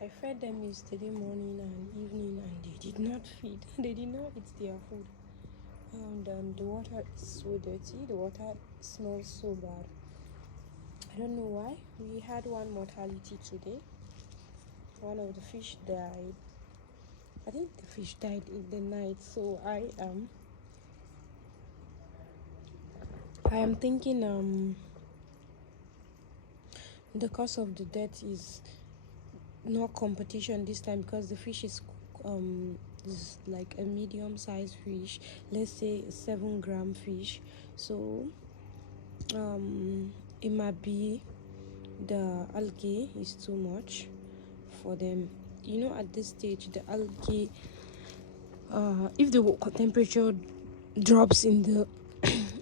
I fed them yesterday morning and evening, and they did not feed. They did not eat their food. And the water is so dirty. The water smells so bad. I don't know why. We had one mortality today. One of the fish died. I think the fish died in the night. So I am thinking the cause of the death is not competition this time, because the fish is like a medium sized fish, let's say a 7 gram fish. So it might be the algae is too much for them. At this stage, the algae, if the temperature drops in the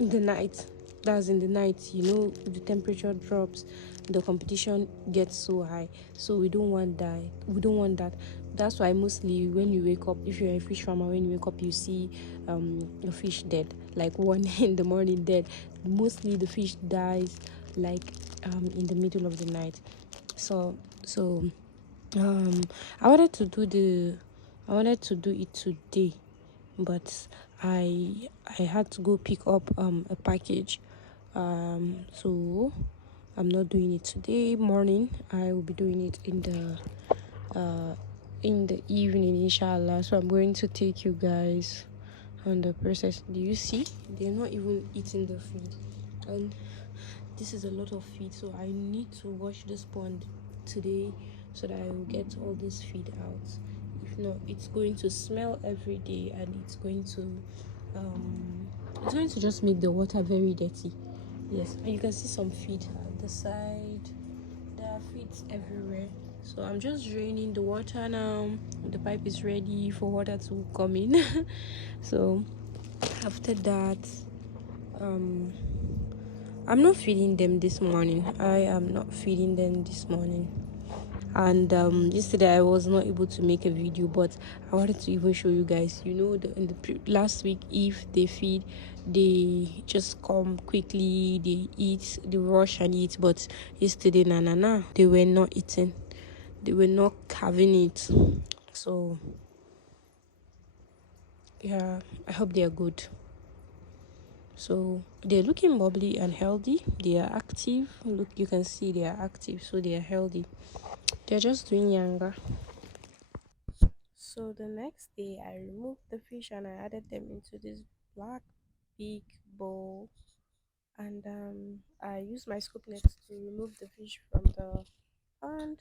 in the night, that's in the night, if the temperature drops, the competition gets so high. So we don't want that. That's why mostly when you wake up, if you're a fish farmer, when you wake up, you see the fish dead, like one in the morning dead. Mostly the fish dies like in the middle of the night. So um i wanted to do the I wanted to do it today, but I had to go pick up a package. So I'm not doing it today morning. I will be doing it in the evening, inshallah. So I'm going to take you guys on the process. Do you see? They're not even eating the feed, and this is a lot of feed. So I need to wash this pond today so that I will get all this feed out. If not, it's going to smell every day, and it's going to just make the water very dirty. Yes, and you can see some feed at the side. There are feeds everywhere. So I'm just draining the water now. The pipe is ready for water to come in. So after that, um I'm not feeding them this morning. I am not feeding them this morning. And yesterday I was not able to make a video, but I wanted to even show you guys. In the last week, if they feed, they just come quickly, they eat, they rush and eat. But yesterday, na, they were not eating, they were not having it. So yeah, I hope they are good. So they're looking bubbly and healthy. They are active. Look, you can see they are active, so they are healthy. They're just doing younger. So the next day, I removed the fish and I added them into this black big bowl, and I used my scoop net to remove the fish from the pond.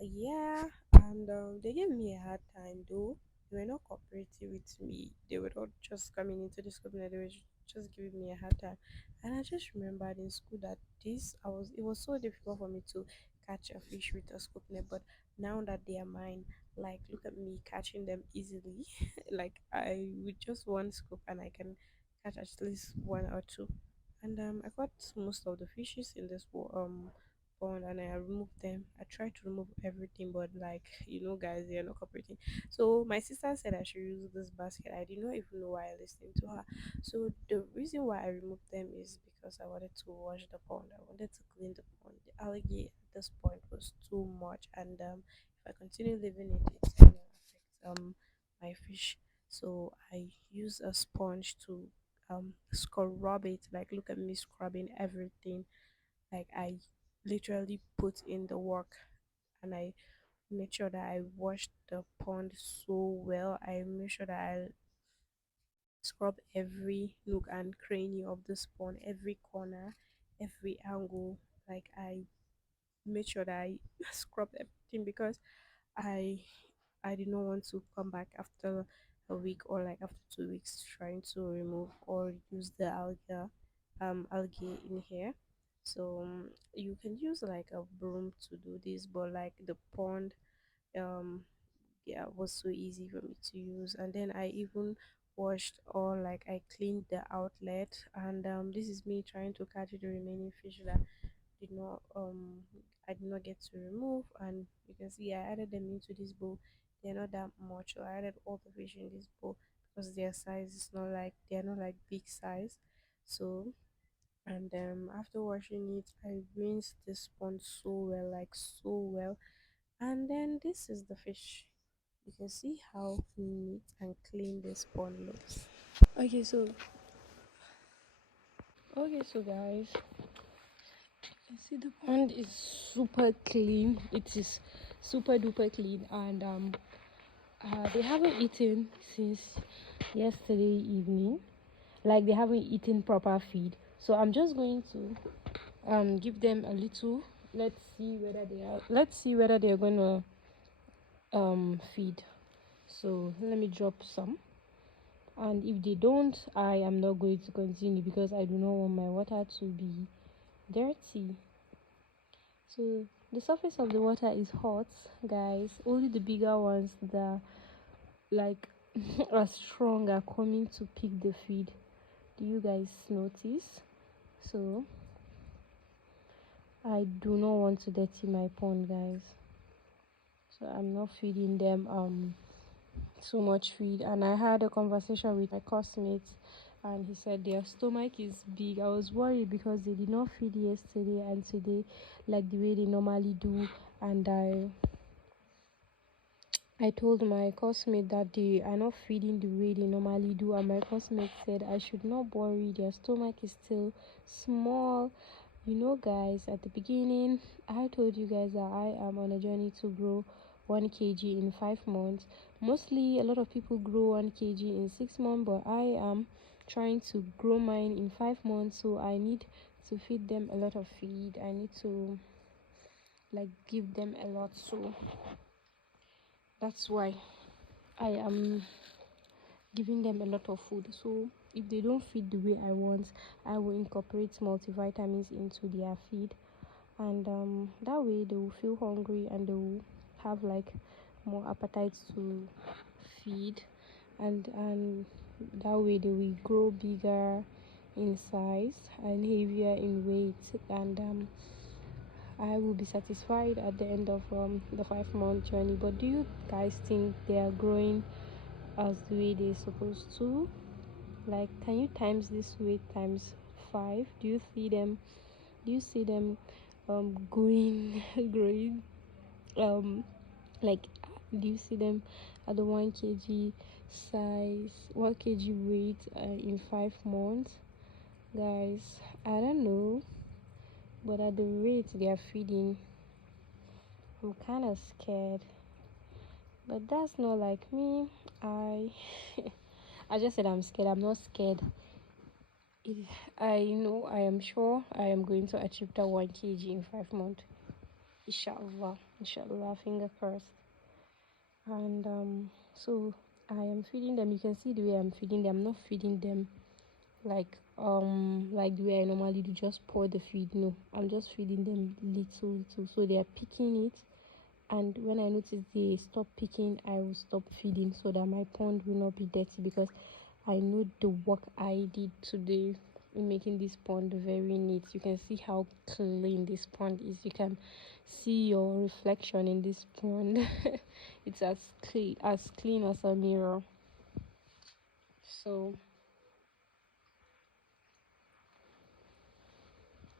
Yeah, and they gave me a hard time though. They were not cooperative with me. They were not just coming into the school, and they were just giving me a hard time. And I just remembered in school that it was so difficult for me to catch a fish with a scoop net. But now that they are mine, like look at me catching them easily. Like I with just one scoop, and I can catch at least one or two. And I got most of the fishes in this pond, and I removed them. I tried to remove everything, but like guys, they are not cooperating. So my sister said I should use this basket. I did not even know why I listened to her. So the reason why I removed them is because I wanted to wash the pond. I wanted to clean the pond. The algae at this point was too much, and if I continue leaving it, it's gonna affect my fish. So I use a sponge to scrub it. Like look at me scrubbing everything. Like I literally put in the work, and I made sure that I washed the pond so well. I made sure that I scrub every nook and cranny of this pond, every corner, every angle. Like I made sure that I scrubbed everything, because I I did not want to come back after a week, or like after 2 weeks, trying to remove or use the algae in here. So you can use like a broom to do this, but like the pond, um yeah, was so easy for me to use. And then I even washed, or like I cleaned the outlet, and this is me trying to catch the remaining fish that did not I did not get to remove. And you can see I added them into this bowl. They're not that much, so I added all the fish in this bowl, because their size is not like they're not like big size. So, and after washing it, I rinsed the sponge so well, like so well. And then this is the fish. You can see how neat and clean this pond looks. Okay, so guys, you see the pond is super clean. It is super duper clean, and they haven't eaten since yesterday evening. Like they haven't eaten proper feed. So I'm just going to give them a little. Let's see whether they're gonna feed. So let me drop some. And if they don't, I am not going to continue because I do not want my water to be dirty. So the surface of the water is hot, guys. Only the bigger ones that like are strong are coming to pick the feed. Do you guys notice? So I do not want to dirty my pond, guys. So I'm not feeding them so much feed. And I had a conversation with my classmates, and he said their stomach is big. I was worried because they did not feed yesterday and today like the way they normally do. And I told my classmate that they are not feeding the way they normally do, and my classmate said I should not worry, their stomach is still small. You know, guys, at the beginning I told you guys that I am on a journey to grow 1 kg in 5 months. Mostly a lot of people grow 1 kg in 6 months, but I am trying to grow mine in 5 months. So I need to feed them a lot of feed. I need to like give them a lot, so that's why I am giving them a lot of food. So if they don't feed the way I want, I will incorporate multivitamins into their feed, and that way they will feel hungry and they will have like more appetite to feed, and that way they will grow bigger in size and heavier in weight, and I will be satisfied at the end of the 5 month journey. But do you guys think they are growing as the way they're supposed to? Like, can you times this weight times 5? Do you see them going growing like, do you see them at the 1 kg size, 1 kg weight in 5 months? Guys, I don't know, but at the rate they are feeding, I'm kind of scared. But that's not like me. I I just said I'm scared. I'm not scared. I know, I am sure I am going to achieve that 1 kg in 5 months. Inshallah. Inshallah, finger crossed. And so I am feeding them. You can see the way I'm feeding them. I'm not feeding them like the way I normally do, just pour the feed. No, I'm just feeding them little, so they are picking it, and when I notice they stop picking, I will stop feeding so that my pond will not be dirty, because I know the work I did today in making this pond very neat. You can see how clean this pond is. You can see your reflection in this pond. It's as clean as a mirror. So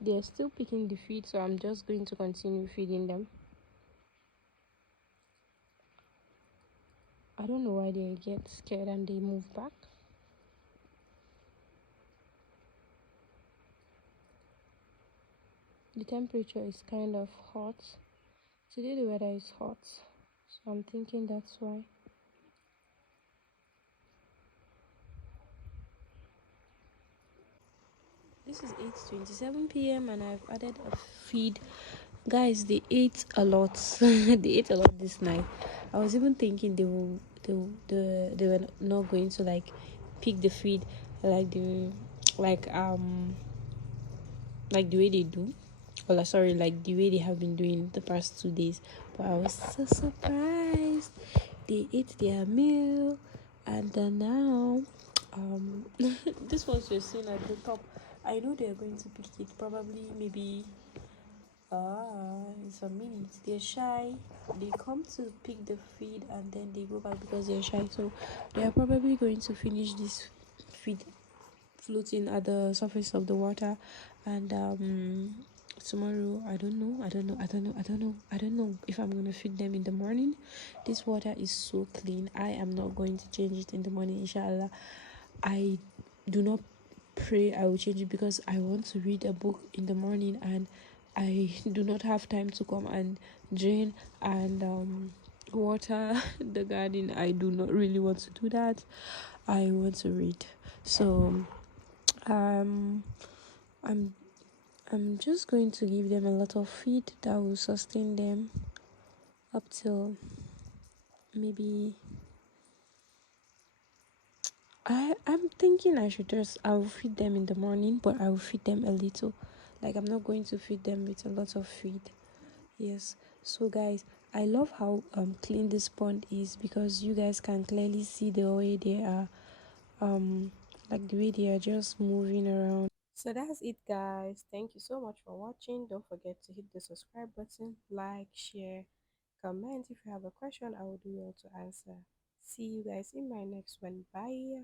they're still picking the feed, so I'm just going to continue feeding them. I don't know why they get scared and they move back. The temperature is kind of hot. Today the weather is hot, so I'm thinking that's why. This is 8:27 p.m. and I've added a feed. Guys, they ate a lot. They ate a lot this night. I was even thinking they were not going to like pick the feed like like um like the way they do. Well, sorry, like the way they have been doing the past 2 days. But I was so surprised. They ate their meal, and then now, this ones you're seeing at the top. I know they're going to pick it. Probably, maybe, in some minutes. They're shy. They come to pick the feed and then they go back because they're shy. So they are probably going to finish this feed floating at the surface of the water, and tomorrow. I don't know. I don't know if I'm gonna feed them in the morning. This water is so clean. I am not going to change it in the morning, inshallah. I do not pray I will change it because I want to read a book in the morning, and I do not have time to come and drain and water the garden. I do not really want to do that. I want to read. So um I'm I'm just going to give them a lot of feed that will sustain them up till maybe I'm thinking I'll feed them in the morning, but I will feed them a little. Like I'm not going to feed them with a lot of feed. Yes. So guys, I love how clean this pond is because you guys can clearly see the way they are like the way they are just moving around. So that's it, guys. Thank you so much for watching. Don't forget to hit the subscribe button, like, share, comment. If you have a question, I will do well to answer. See you guys in my next one. Bye.